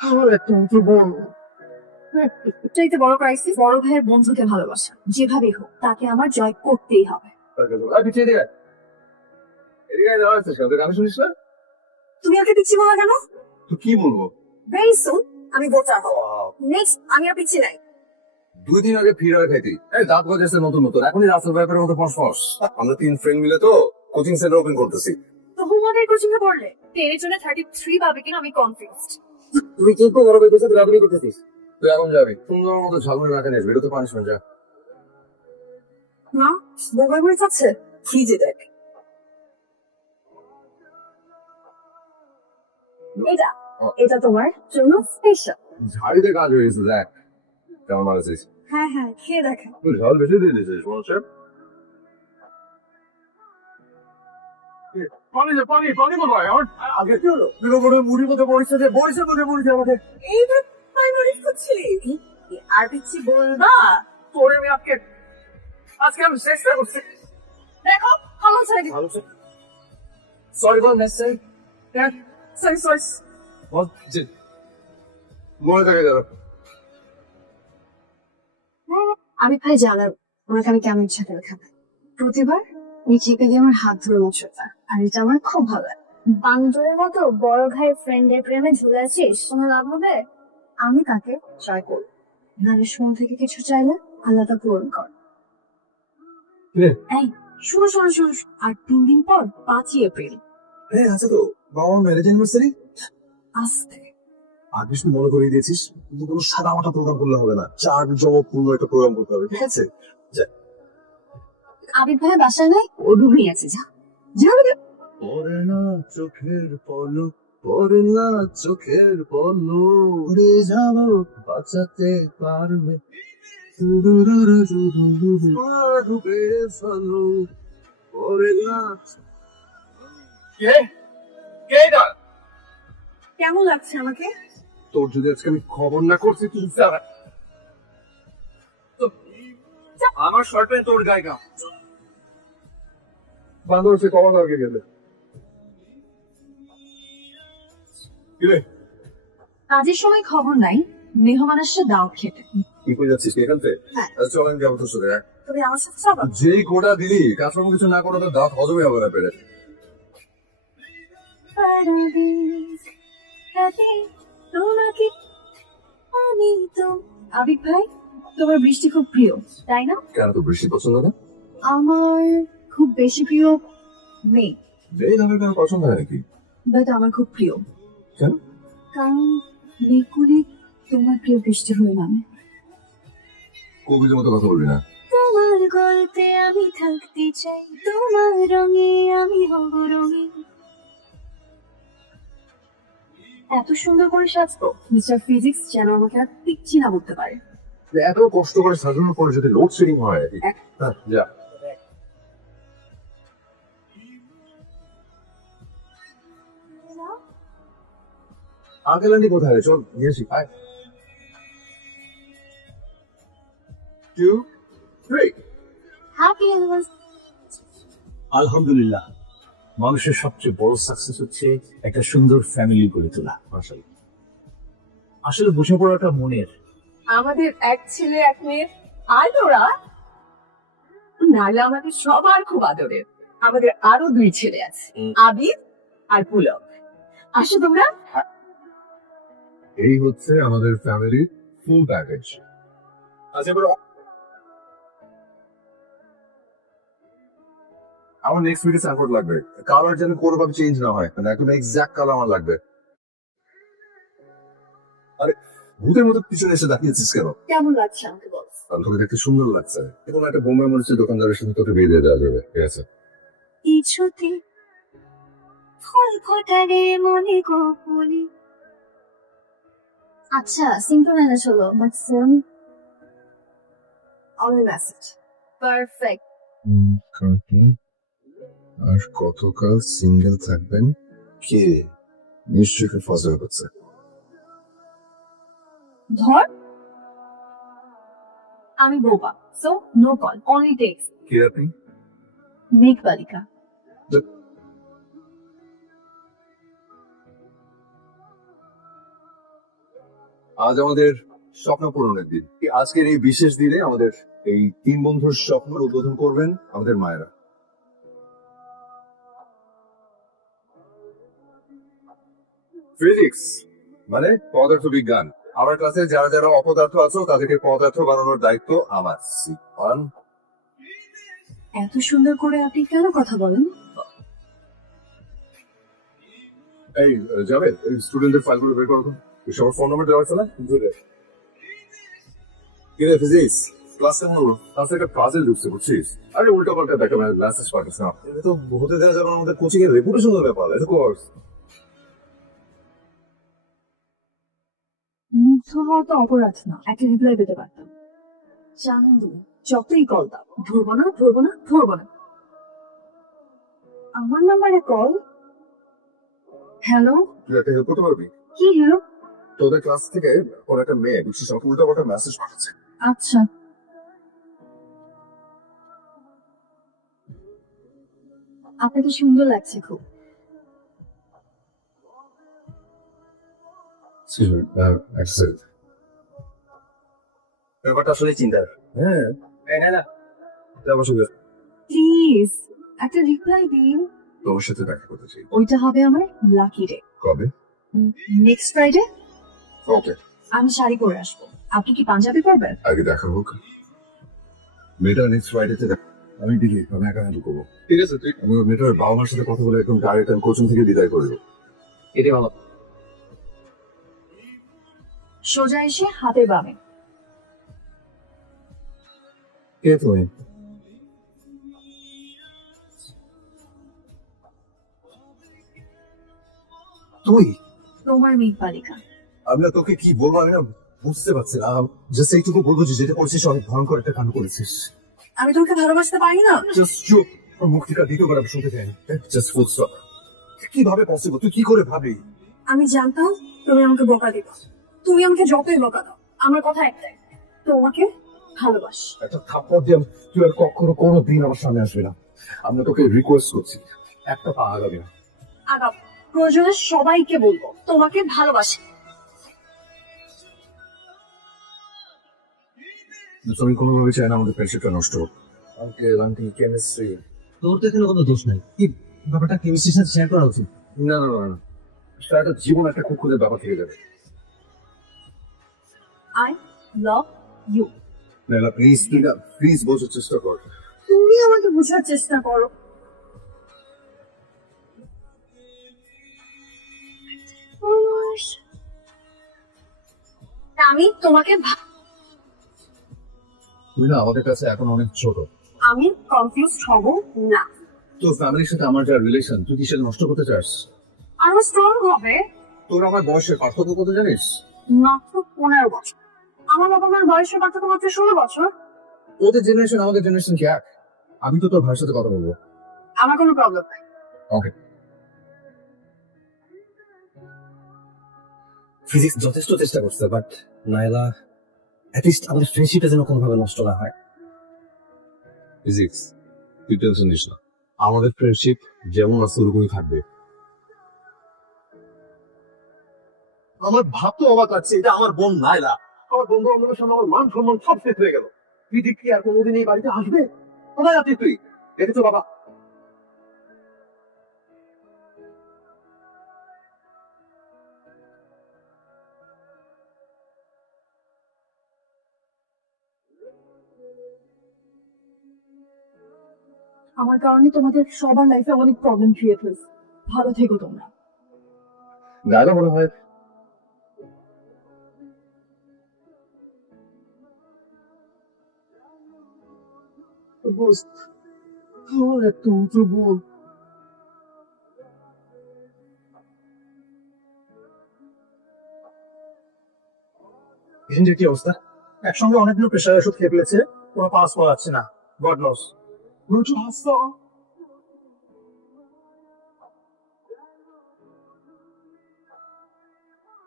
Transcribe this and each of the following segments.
আমার একটা তো বল চাইতে বড় ক্রাইসিস বড় ভাইয়ের বন্ধুকে ভালোবাসা যেভাবেই হোক তাকে আমার জয় করতেই হবে। গান শুনিস না? তুমি ওকে পিচ্ছি বলা কেন? তো কি বলবো? ভেরি সুন আমি বোচা হব। নেক্সট আমি আর পিচ্ছি নাই। 2 দিন আগে ফিরে খাইতি দাঁত গজাচ্ছে নতুন নতুন, এখনই রাস্তার ব্যাপারের মতো ফসফস। আমরা 3 ফ্রেন্ড মিলে তো কোচিং সেন্টার ওপেন করতেছি। তো হুমাদের কোচিং এ পড়লে এর জন্য 33 পাবে কিনা আমি কনফিউজড। তুই কি বড় ভাই তোর রাবড়ি করতেছিস? তুই এখন যাবি সুন্দর মতো ঝালমুড়ি রাখা নিস, বেরোতে পারিস না, যা। না মোবাইল করে যাচ্ছে ফ্রিজে দেখ। এটা এটা তোমার জন্য স্পেশাল। ঝাড়িতে কাজ হয়ে গেছে, দেখ কেমন আছিস। হ্যাঁ হ্যাঁ খেয়ে দেখো। তুই ঝাল বেশি দিয়ে দিয়েছিস মানুষের। পানি কোথায় আমার? আগে কি হলো? তুই মনে মুড়ির মধ্যে পড়েছে যে বরিশের মধ্যে পড়েছে আমাকে। এইবার প্রাইমারি করছিলি আর পিচ্ছি বলবা তোরে আমি আজকে আমি চেষ্টা করছি। দেখো ভালো ছেড়ে দিই। সরি বল নেসেসারি। সরি সরি বল জি মনে থাকে যারা। আমি ভাই জানার ওনাকে আমি কেমন ইচ্ছা করে খাবো। প্রতিবার নিচেকে গিয়ে আমার হাত ধরে উঠে, আর এটা আমার খুব ভালো লাগে। বান্দরের মতো বড় ভাইয়ের ফ্রেন্ডের প্রেমে ঝুলে আছিস, কোনো লাভ হবে? আমি তাকে ট্রাই করব। নারের মন থেকে কিছু চাইলে আল্লাহ তা পূরণ কর। এই শুনো শোনো শোনো, আর 3 দিন পর 5ই এপ্রিল। হ্যাঁ আছে তো, বাবার ম্যারেজ অ্যানিভার্সারি। আস্তে আর কিছু মনে করিয়ে দিয়েছিস, কিন্তু কোনো সাদা মাটা প্রোগ্রাম করলে হবে না, চার জমকপূর্ণ একটা প্রোগ্রাম করতে হবে, ঠিক আছে? আবির ভাইয়ের বাসায় নাই, ও ঘুমিয়ে আছে। যা যা পরে না চোখের পলক, পরে না চোখের পলক, উড়ে যাব বাঁচাতে পারবে ডুবে ফেলো, পরে না। কেমন লাগছে আমাকে? তোর যদি আজকে আমি খবর না করছি তুই আমার শর্ট প্যান্ট তোর গায়ে গা বান্দর সে কমা লাগে গেলে। কাজের সময় খবর নাই, মেহমান আসছে দাও খেতে। কি করে যাচ্ছিস এখান থেকে? চল আমি যাবো তোর সাথে। তুমি আমার সাথে যাবা? যেই কোটা দিলি কাজকর্ম কিছু না করে তো দাঁত হজমই হবে না পেরে। আবিদ ভাই তোমার বৃষ্টি খুব প্রিয় তাই না? কেন তো বৃষ্টি পছন্দ না? আমার খুব বেশি প্রিয় মেয়ে। এই নামের কারো পছন্দ হয় নাকি? বাট আমার খুব প্রিয়। কেন? কারণ মেকুরি তোমার প্রিয় বৃষ্টি হয়ে নামে। কবিদের মতো কথা বলবি না। তোমার গল্পে আমি থাকতে চাই, তোমার রঙে আমি হব রঙিন। এত সুন্দর করে সাজবো মিস্টার ফিজিক্স যেন আমাকে আর পিচ্ছি না বলতে পারে। এত কষ্ট করে সাজানোর পরে যদি লোডশেডিং হয়, যা আঙ্কেল আন্টি কোথায়? চল গিয়েছি। 2 3 হ্যাপি আলহামদুলিল্লাহ, মানুষের সবচেয়ে বড় সাকসেস হচ্ছে একটা সুন্দর ফ্যামিলি গড়ে তোলা। আসলে বোঝাপড়াটা মনের। আমাদের এক ছেলে এক মেয়ে, আর তোরা নাহলে আমাদের সবার খুব আদরের। আমাদের আরো 2 ছেলে আছে, আবিদ আর পুলক। আসো তোমরা। এই হচ্ছে আমাদের ফ্যামিলির ফুল প্যাকেজ। আচ্ছা এবার আমার নেক্সট উইকে সাপোর্ট লাগবে, কালার যেন কোনোভাবে চেঞ্জ না হয়, মানে একদম এক্সাক্ট কালার আমার লাগবে। আরে ভূতের মতো পিছনে এসে দাঁড়িয়েছিস কেন? কেমন লাগছে আমাকে বল? তোকে দেখতে সুন্দর লাগছে। এখন একটা বোম্বে মরিচের দোকানদারের সাথে তোকে বিয়ে দিয়ে দেওয়া যাবে, ঠিক আছে? কিছুতে ফুল ফোটারে মনে গোপনে। আচ্ছা সিম্পল ম্যানেজ হলো, but phone on message perfect. আর কতকাল সিঙ্গেল থাকবেন? কে নিশ্চয়ই ফাজল করছে। ধর আমি বোবা, so no call, only text. কে আপনি? মেঘ বালিকা। আজ আমাদের স্বপ্ন পূরণের দিন। আজকের এই বিশেষ দিনে আমাদের এই 3 বন্ধুর স্বপ্নের উদ্বোধন করবেন আমাদের মায়েরা। ফিজিক্স মানে পদার্থ বিজ্ঞান। আমার ক্লাসে যারা যারা অপদার্থ আছো তাদেরকে পদার্থ বানানোর দায়িত্ব আমার। এত সুন্দর করে আপনি কেন কথা বলেন? এই যাবে এই স্টুডেন্টদের ফাইলগুলো বের করো তো। সবার ফোন নম্বর দেওয়া আছে না? কিরে ফিজিক্স ক্লাস কেমন হলো? ক্লাসে একটা পাজল ঢুকছে বুঝছিস? আরে উল্টা পাল্টা দেখা মানে লাস্ট পার্টিস না, এটা তো হতে দেওয়া যাবে না। আমাদের কোচিং এর রেপুটেশনের ব্যাপার। এটা কোর্স মুগ্ধ হওয়া তো অপরাধ না, একটা রিপ্লাই পেতে পারতাম। চান্দু যতই কল দাও, ধরবো না ধরবো না ধরবো না। আমার নাম্বারে কল। হ্যালো, তুই একটা হেল্প করতে পারবি? কি হ্যালো? তোদের ক্লাস থেকে ওর একটা মেয়ে বুঝছিস আমাকে উল্টা পাল্টা মেসেজ পাঠাচ্ছে। আচ্ছা, আপনাকে সুন্দর লাগছে খুব। ব্যাপারটা আসলে চিন্তার। হ্যাঁ না না প্লিজ একটা রিপ্লাই দিন। তোমার সাথে দেখা করতে চাই। ওইটা হবে আমার লাকি ডে। কবে? Next Friday. ওকে, আমি শাড়ি পরে আসবো, আপনি কি পাঞ্জাবি পরবেন? আগে দেখা হোক। মেয়েটা নেক্সট ফ্রাইডেতে আমি দেখি আমি একা হ্যান্ডেল করবো। ঠিক আছে, তুই আমি মেয়েটার বাবা মার সাথে কথা বলে একদম ডাইরেক্ট আমি কোচিং থেকে বিদায় করে দেবো। এটাই ভালো। সোজা এসে হাতের বামে। কে তুমি? তুই? তোমার মেয়ে বালিকা। আমি না তোকে কি বলবো, আমি না বুঝতে পারছি না। জাস্ট এইটুকু বলবো যে যেটা করছিস অনেক ভয়ঙ্কর একটা কাণ্ড করেছিস। আমি তোমাকে ভালোবাসতে পারি না। জাস্ট চুপ। মুখ থেকে দ্বিতীয়বার আমি শুনতে চাই। Just full stop. কিভাবে পসিবল? তুই কি করে ভাবি? আমি জানতাম তুমি আমাকে বকা দিবা। তুমি আমাকে যতই বকা দাও, আমার কথা একটাই, তোমাকে ভালোবাস। একটা থাপ্পড় দিয়ে তুই আর কখনো কোনো দিন আমার সামনে আসবি না। আমি তোকে রিকোয়েস্ট করছি, একটা পা আগাবি না। আগাম প্রয়োজনে সবাইকে বলবো তোমাকে ভালোবাসি। আমি কোনোভাবে চাই না আমাদের ফ্রেন্ডশিপটা নষ্ট হোক। Uncle aunty chemistry. তোর তো এখানে কোনো দোষ নাই, কি ব্যাপারটা কেমিস্ট্রির সাথে শেয়ার করা উচিত। না না না না, সারাটা জীবন একটা খুঁজে ব্যাপার থেকে যাবে। I love you. Naila please, তুই না প্লিজ বোঝার চেষ্টা কর। তুমি আমাকে বোঝার চেষ্টা করো। আমি তোমাকে তুই না আমাদের কাছে এখন অনেক ছোট। আমি কনফিউজড হব না। তোর ফ্যামিলির সাথে আমার যা রিলেশন, তুই কি সেটা নষ্ট করতে চাস? আরো স্ট্রং হবে। তোর আমার বয়সের পার্থক্য কত জানিস? মাত্র 15 বছর। আমার বাবা মার বয়সের পার্থক্য মাত্র 16 বছর। ওদের জেনারেশন আমাদের জেনারেশন কি এক? আমি তো তোর ভাইয়ের সাথে কথা বলবো। আমার কোনো প্রবলেম নাই। ওকে। ফিজিক্স যথেষ্ট চেষ্টা করছে, বাট নাইলা অ্যাটলিস্ট আমাদের ফ্রেন্ডশিপটা যেন কোনোভাবে নষ্ট না হয়। ফিজিক্স তুই টেনশন নিস না, আমাদের ফ্রেন্ডশিপ যেমন আছে ওরকমই থাকবে। আমার ভাবতে অবাক লাগছে, এটা আমার বোন নাইলা। আমার বন্ধু বান্ধবের সামনে আমার মান সম্মান সব শেষ হয়ে গেল। তুই কি আর কোনোদিন এই বাড়িতে আসবে? কোথায় আছিস তুই? দেখেছো বাবা? আমার কারণে তোমাদের সবার লাইফে অনেক প্রবলেম ক্রিয়েট হয়েছে। ভালো থেকো তোমরা। নাইলা মনে হয় আমার একটা উঁচু বোন। পেশেন্টের কি অবস্থা? একসঙ্গে অনেকগুলো প্রেশার ওষুধ খেয়ে ফেলেছে, কোনো পাস পাওয়া যাচ্ছে না। God knows. প্রচুর হাসতা।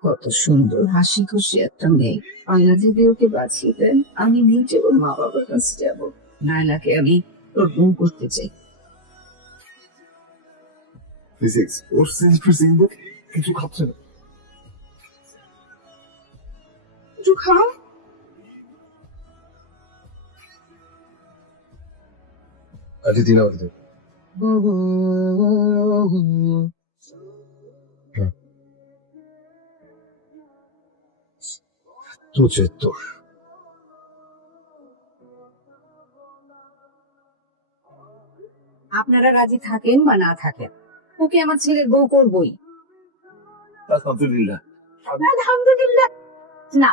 কত সুন্দর হাসি খুশি একটা মেয়ে। আল্লাহ যদি ওকে বাঁচিয়ে দেন, আমি নিজে ওর মা বাবার কাছে যাবো। নাইলাকে আমি তোর বোন করতে চাই। ফিজিক্স ওর সেন্স কিছু খাচ্ছে না। আজ দিন আমাদের তুঝে তোর আপনারা রাজি থাকেন বা না থাকেন, ওকে আমার ছেলের বউ করবই। আলহামদুলিল্লাহ। আলহামদুলিল্লাহ না,